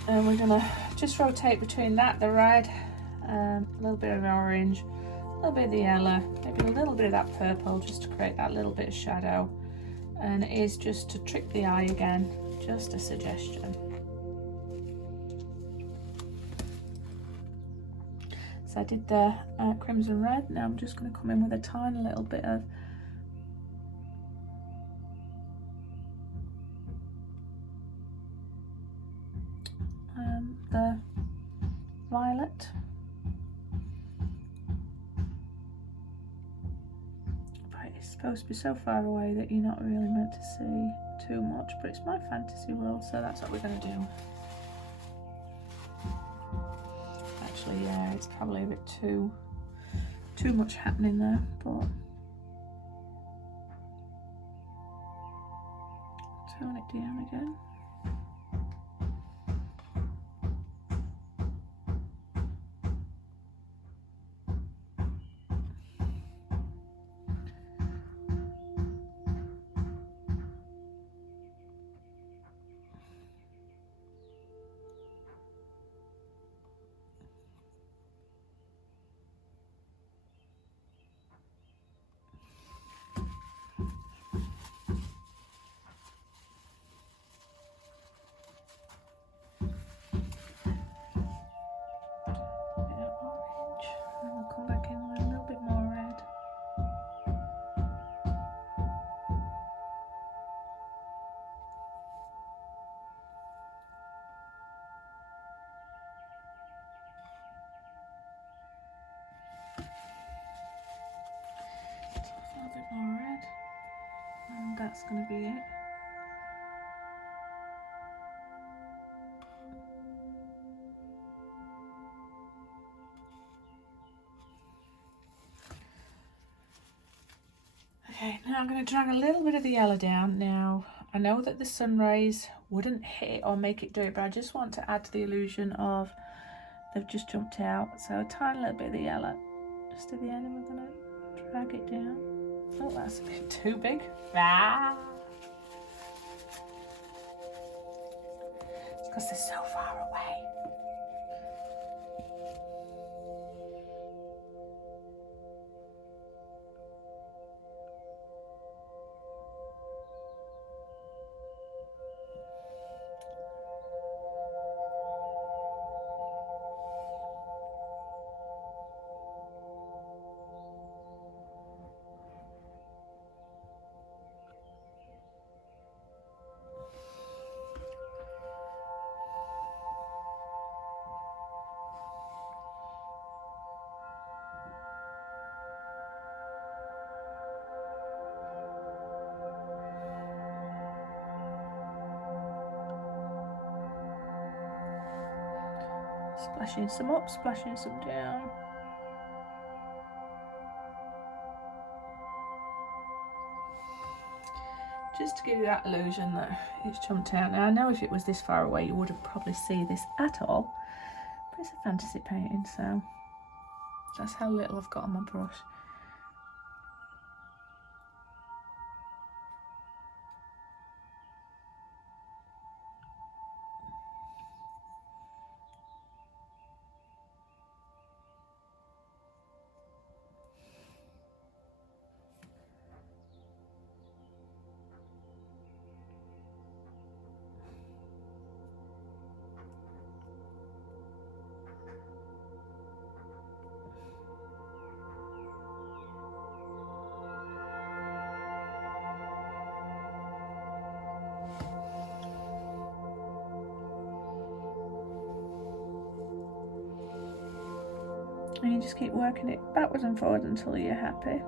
And we're going to just rotate between that, the red, a little bit of orange, a little bit of the yellow, maybe a little bit of that purple just to create that little bit of shadow. And it is just to trick the eye again, just a suggestion. So I did the crimson red, now I'm just going to come in with a tiny little bit of the violet. It's supposed to be so far away that you're not really meant to see too much, but it's my fantasy world, so that's what we're going to do. Actually, yeah, it's probably a bit too much happening there, but tone it down again. That's going to be it. Okay, now I'm going to drag a little bit of the yellow down. Now, I know that the sun rays wouldn't hit it or make it do it, but I just want to add to the illusion of they've just jumped out. So a tiny little bit of the yellow just at the end, and we're going to drag it down. Oh, that's a bit too big. Ah! It's because they're so far away. Splashing some up, splashing some down. Just to give you that illusion that it's jumped out. Now I know if it was this far away you wouldn't probably see this at all, but it's a fantasy painting, so that's how little I've got on my brush. And you just keep working it backwards and forwards until you're happy.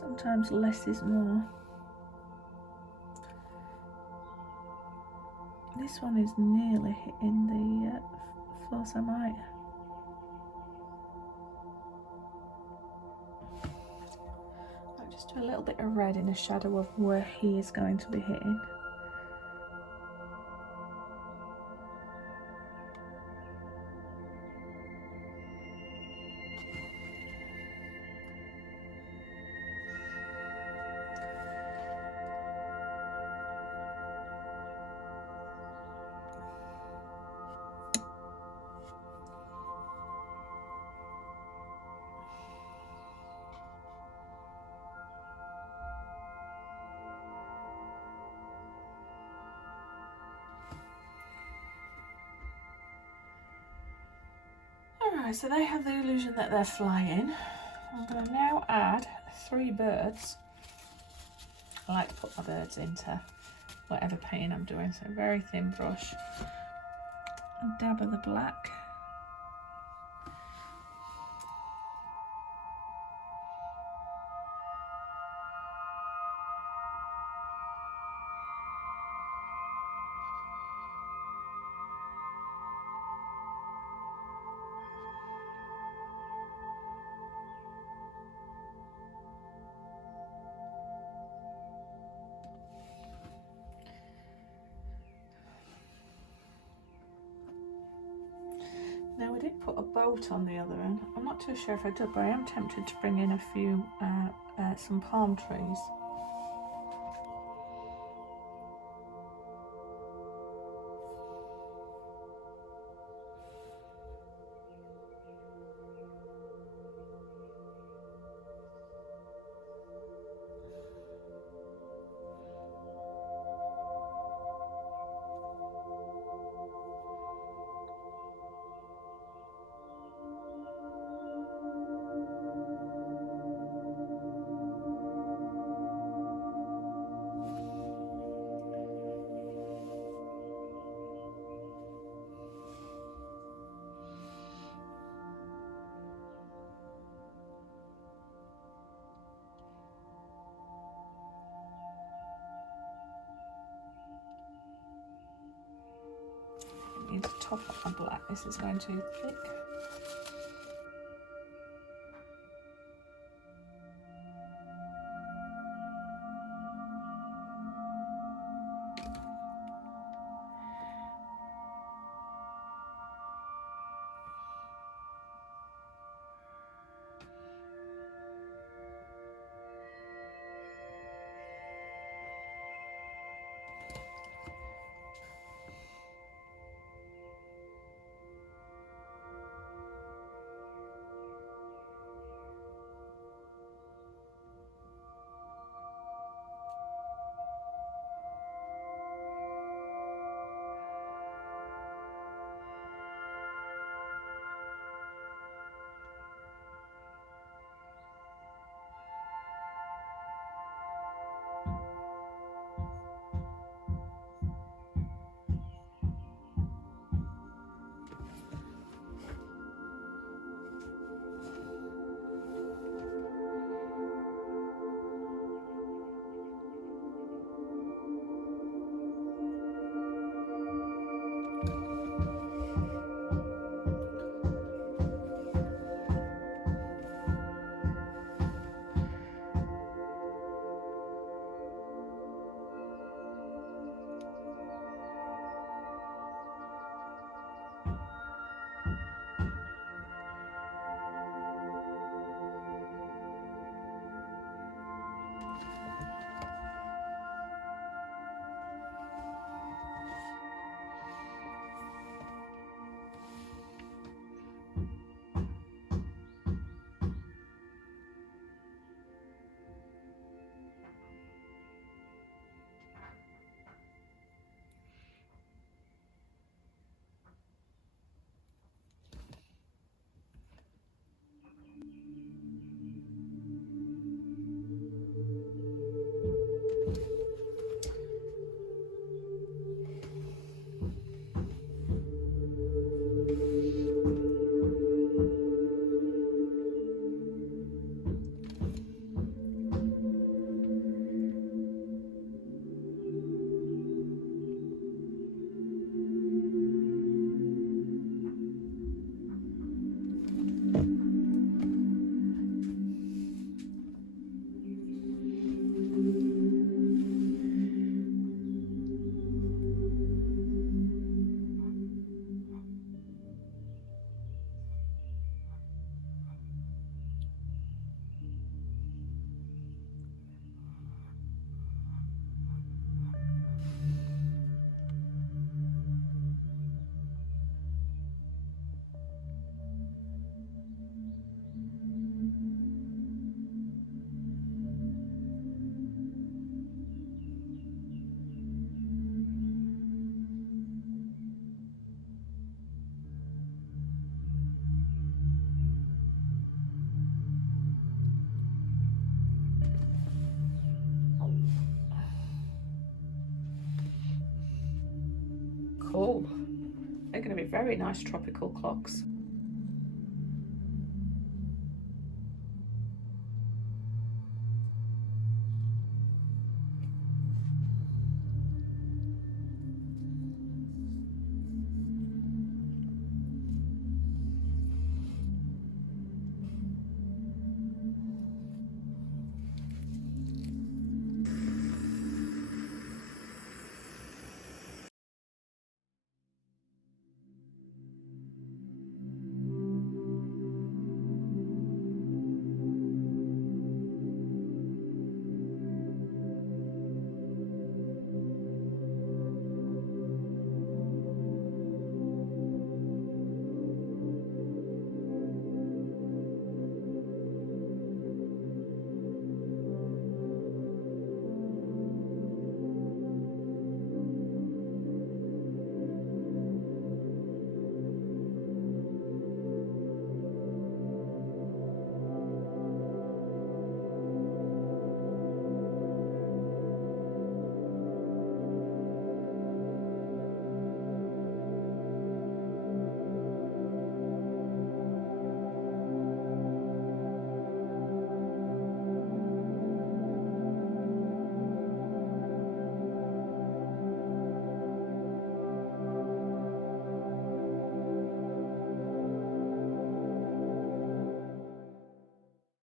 Sometimes less is more. This one is nearly hitting the floor, so I might just do a little bit of red in the shadow of where he is going to be hitting. Alright, so they have the illusion that they're flying. I'm going to now add 3 birds. I like to put my birds into whatever painting I'm doing, so very thin brush. A dab of the black. Now we did put a boat on the other end. I'm not too sure if I did, but I am tempted to bring in a few, some palm trees. Need to top up my black. This is going too thick. very nice tropical clocks.